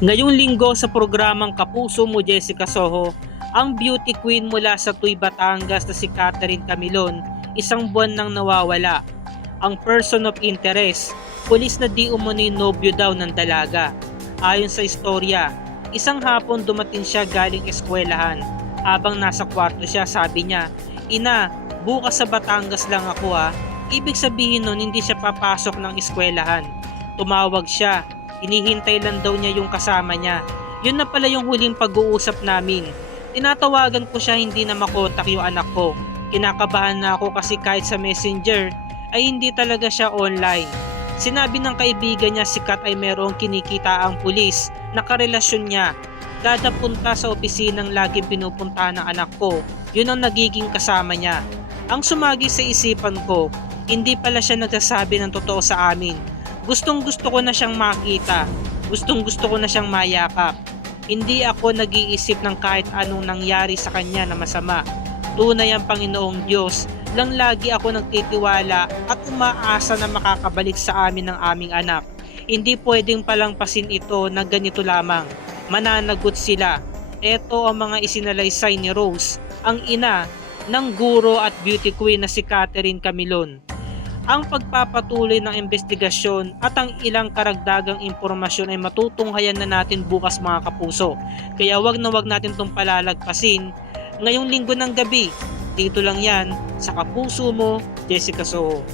Ngayong linggo sa programang Kapuso Mo Jessica Soho, ang beauty queen mula sa Tuy Batangas na si Catherine Camilon, isang buwan nang nawawala. Ang person of interest, pulis na di umano'y nobyo daw ng dalaga. Ayon sa istorya, isang hapon dumating siya galing eskwelahan. Habang nasa kwarto siya, sabi niya, "Ina, bukas sa Batangas lang ako ha." Ibig sabihin nun hindi siya papasok ng eskwelahan. Tumawag siya, hinihintay lang daw niya yung kasama niya. Yun na pala yung huling pag-uusap namin. Tinatawagan ko siya, hindi na makontak yung anak ko. Kinakabahan na ako kasi kahit sa messenger ay hindi talaga siya online. Sinabi ng kaibigan niya si Kat ay merong kinikita ang pulis na karelasyon niya. Kada punta sa opisinang laging pinupunta ng anak ko, yun ang nagiging kasama niya. Ang sumagi sa isipan ko, hindi pala siya nagsasabi ng totoo sa amin. Gustong gusto ko na siyang makita. Gustong gusto ko na siyang mayakap. Hindi ako nag-iisip ng kahit anong nangyari sa kanya na masama. Tunay ang Panginoong Diyos lang lagi ako nagtitiwala at umaasa na makakabalik sa amin ng aming anak. Hindi pwedeng palampasin ito na ganito lamang. Mananagot sila. Ito ang mga isinalaysay ni Rose, ang ina ng guro at beauty queen na si Catherine Camilon. Ang pagpapatuloy ng investigasyon at ang ilang karagdagang impormasyon ay matutunghayan na natin bukas mga kapuso. Kaya wag natin itong palalagpasin ngayong linggo ng gabi. Dito lang yan sa Kapuso Mo, Jessica Soho.